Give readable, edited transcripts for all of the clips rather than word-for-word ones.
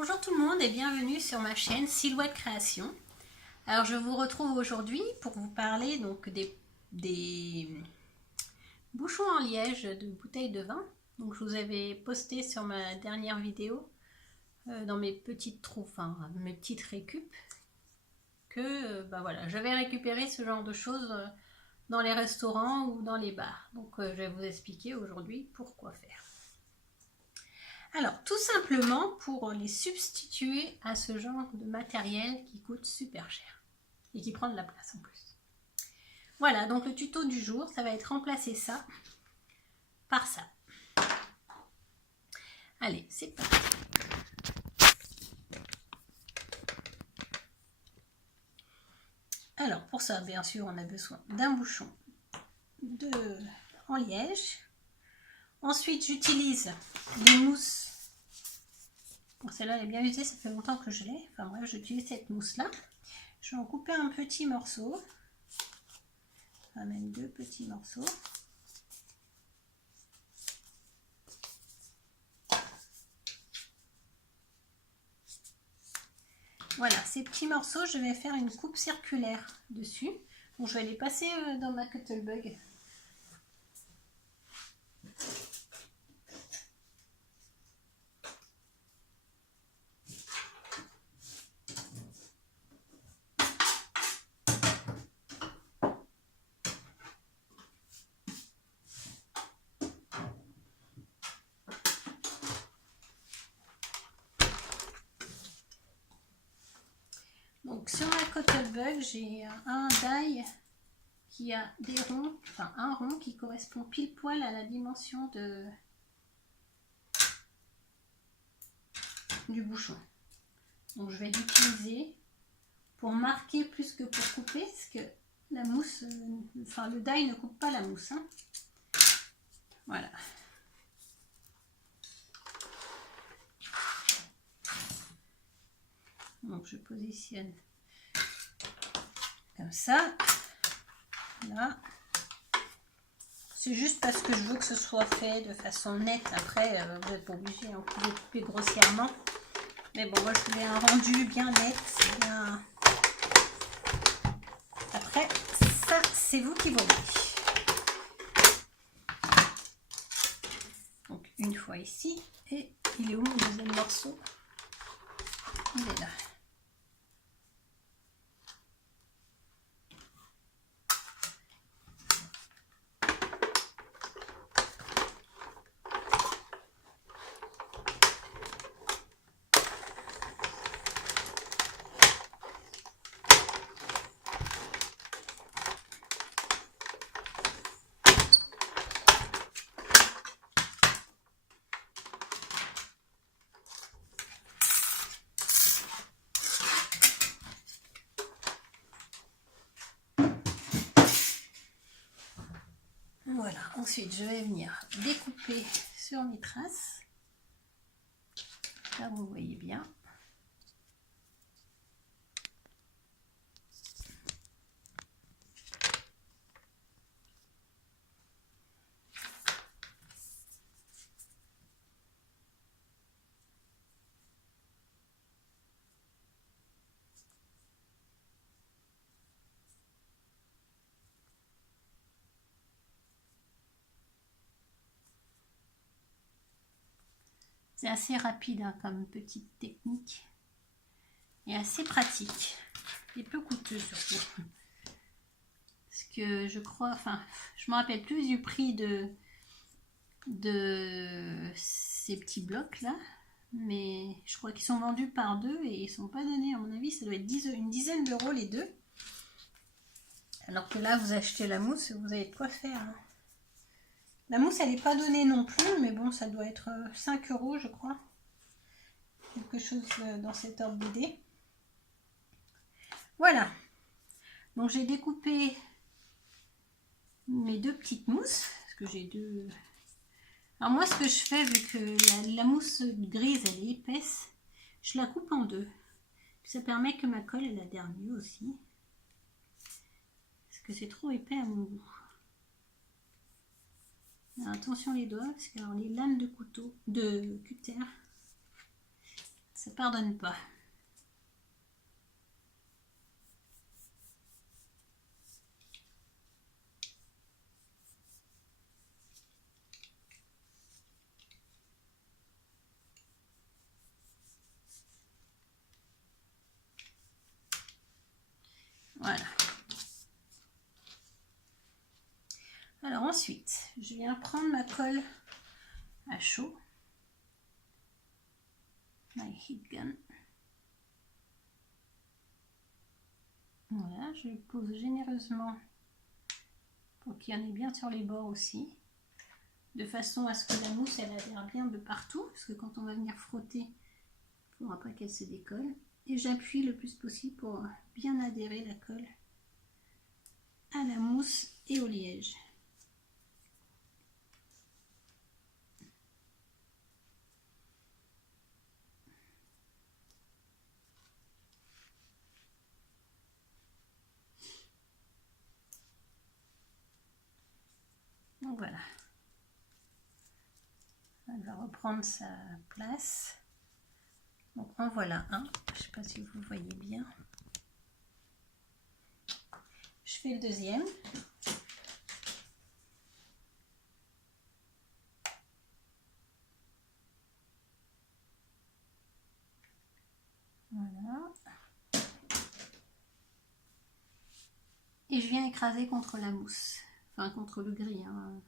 Bonjour tout le monde et bienvenue sur ma chaîne Silhouette Création. Alors je vous retrouve aujourd'hui pour vous parler donc des bouchons en liège de bouteilles de vin. Donc je vous avais posté sur ma dernière vidéo dans mes petites mes petites récup que voilà, j'avais récupéré ce genre de choses dans les restaurants ou dans les bars. Donc je vais vous expliquer aujourd'hui pourquoi faire. Alors, tout simplement pour les substituer à ce genre de matériel qui coûte super cher et qui prend de la place en plus. Voilà, donc le tuto du jour, ça va être remplacer ça par ça. Allez, c'est parti. Alors, pour ça, bien sûr, on a besoin d'un bouchon en liège. Ensuite, j'utilise des mousses. Bon, celle-là, elle est bien usée, ça fait longtemps que je l'ai. Enfin bref, j'utilise cette mousse-là. Je vais en couper un petit morceau. Enfin, même deux petits morceaux. Voilà, ces petits morceaux, je vais faire une coupe circulaire dessus. Donc, je vais les passer dans ma Cuttlebug. Donc sur ma Cuttlebug, j'ai un die qui a des ronds, enfin un rond qui correspond pile poil à la dimension du bouchon. Donc je vais l'utiliser pour marquer plus que pour couper, parce que la mousse, le die ne coupe pas la mousse. Hein. Voilà. Donc je positionne comme ça. Là. C'est juste parce que je veux que ce soit fait de façon nette. Après, vous n'êtes pas obligé, vous pouvez couper grossièrement. Mais bon, moi je voulais un rendu bien net. Bien... Après, ça, c'est vous qui voyez. Donc une fois ici. Et il est où mon deuxième morceau? Il est là. Voilà, ensuite je vais venir découper sur mes traces. Là vous voyez bien. C'est assez rapide hein, comme petite technique et assez pratique et peu coûteux surtout. Parce que je crois, je me rappelle plus du prix de ces petits blocs là, mais je crois qu'ils sont vendus par deux et ils sont pas donnés. À mon avis, ça doit être une dizaine d'euros les deux. Alors que là, vous achetez la mousse, vous avez de quoi faire. Hein. La mousse, elle n'est pas donnée non plus, mais bon, ça doit être 5 euros, je crois. Quelque chose dans cet ordre d'idée. Voilà. Donc, j'ai découpé mes deux petites mousses. Parce que j'ai deux... Alors, moi, ce que je fais, vu que la mousse grise, elle est épaisse, je la coupe en deux. Puis ça permet que ma colle, elle adhère mieux aussi. Parce que c'est trop épais à mon goût. Alors, attention les doigts, parce que alors, les lames de couteau, de cutter, Ça pardonne pas. Voilà. Alors ensuite, je viens prendre ma colle à chaud. My heat gun. Voilà, je pose généreusement pour qu'il y en ait bien sur les bords aussi. De façon à ce que la mousse elle adhère bien de partout. Parce que quand on va venir frotter, il ne faudra pas qu'elle se décolle. Et j'appuie le plus possible pour bien adhérer la colle à la mousse et au liège. Donc voilà. Elle va reprendre sa place. Donc en voilà un. Je ne sais pas si vous voyez bien. Je fais le deuxième. Voilà. Et je viens écraser contre la mousse. Enfin contre le gris. Hein.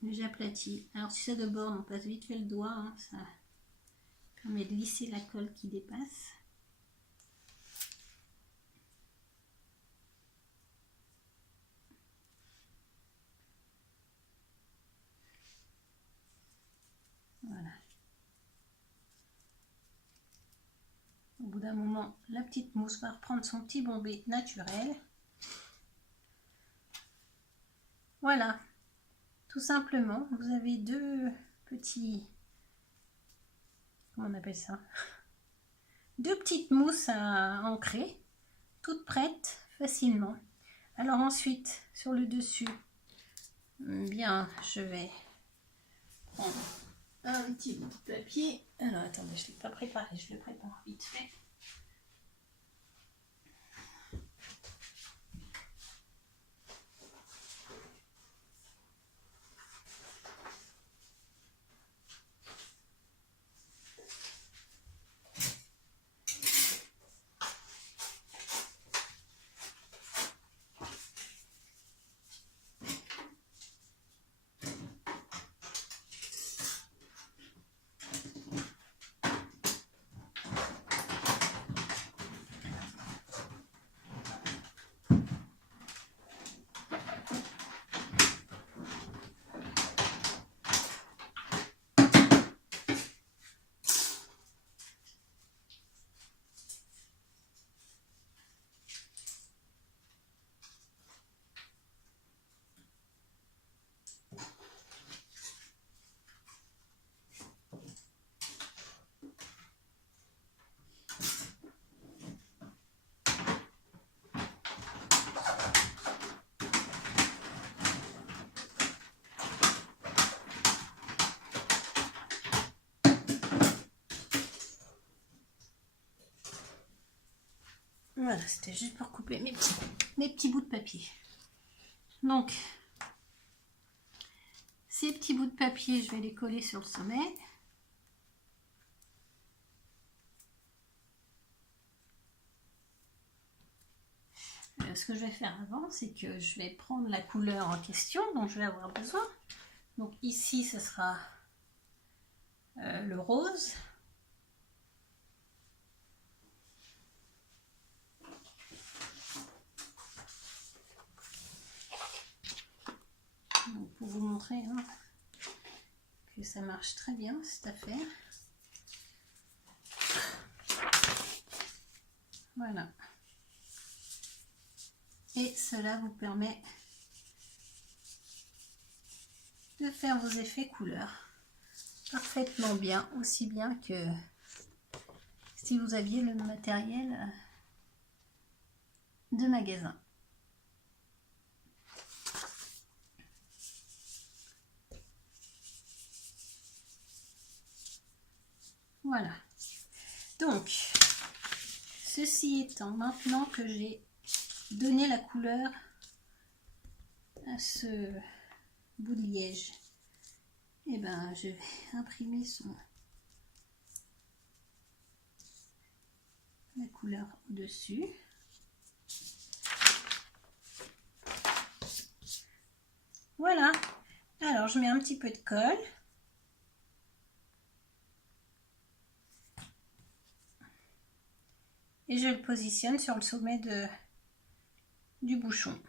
Mais j'aplatis. Alors si c'est de bord, on passe vite fait le doigt. Hein, ça permet de lisser la colle qui dépasse. Voilà. Au bout d'un moment, la petite mousse va reprendre son petit bombé naturel. Voilà. Tout simplement, vous avez deux petits... Comment on appelle ça? Deux petites mousses à ancrer, toutes prêtes facilement. Alors ensuite, sur le dessus, bien, je vais prendre un petit bout de papier. Alors attendez, je ne l'ai pas préparé, je le prépare vite fait. Voilà, c'était juste pour couper mes petits bouts de papier. Donc, ces petits bouts de papier, je vais les coller sur le sommet. Ce que je vais faire avant, c'est que je vais prendre la couleur en question dont je vais avoir besoin. Donc ici, ce sera le rose. Donc, pour vous montrer hein, que ça marche très bien cette affaire. Voilà. Et cela vous permet de faire vos effets couleurs parfaitement bien, aussi bien que si vous aviez le matériel de magasin. Voilà. Donc, ceci étant, maintenant que j'ai donné la couleur à ce bout de liège, et ben je vais imprimer la couleur au-dessus. Voilà. Alors je mets un petit peu de colle. Et je le positionne sur le sommet du bouchon.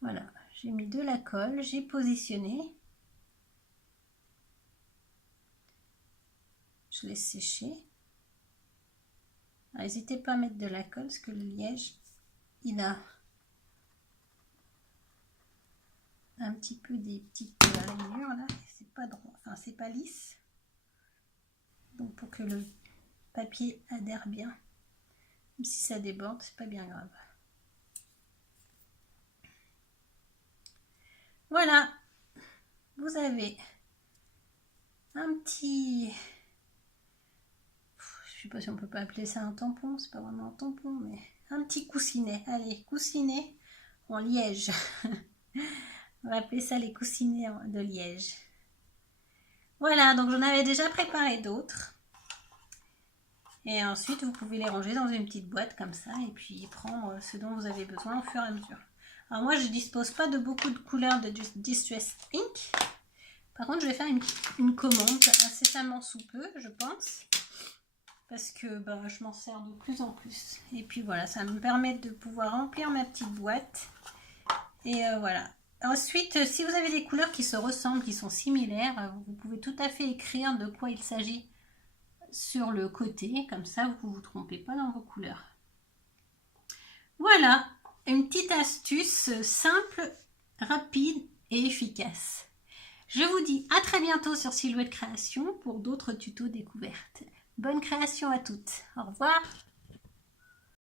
Voilà, j'ai mis de la colle, j'ai positionné. Je laisse sécher. N'hésitez pas à mettre de la colle parce que le liège, il a un petit peu des petites rainures là. C'est pas droit, enfin c'est pas lisse. Donc pour que le papier adhère bien, même si ça déborde, c'est pas bien grave. Voilà, vous avez un petit, je sais pas si on peut pas appeler ça un tampon, c'est pas vraiment un tampon, mais un petit coussinet. Allez, coussinet en liège. On va appeler ça les coussinets de liège. Voilà, donc j'en avais déjà préparé d'autres. Et ensuite, vous pouvez les ranger dans une petite boîte comme ça et puis prendre ce dont vous avez besoin au fur et à mesure. Alors moi, je ne dispose pas de beaucoup de couleurs de Distress Ink. Par contre, je vais faire une commande incessamment sous peu, je pense. Parce que je m'en sers de plus en plus. Et puis voilà, ça me permet de pouvoir remplir ma petite boîte. Et voilà. Ensuite, si vous avez des couleurs qui se ressemblent, qui sont similaires, vous pouvez tout à fait écrire de quoi il s'agit sur le côté. Comme ça, vous ne vous trompez pas dans vos couleurs. Voilà, une petite astuce simple, rapide et efficace. Je vous dis à très bientôt sur Silhouette Création pour d'autres tutos découvertes. Bonne création à toutes. Au revoir.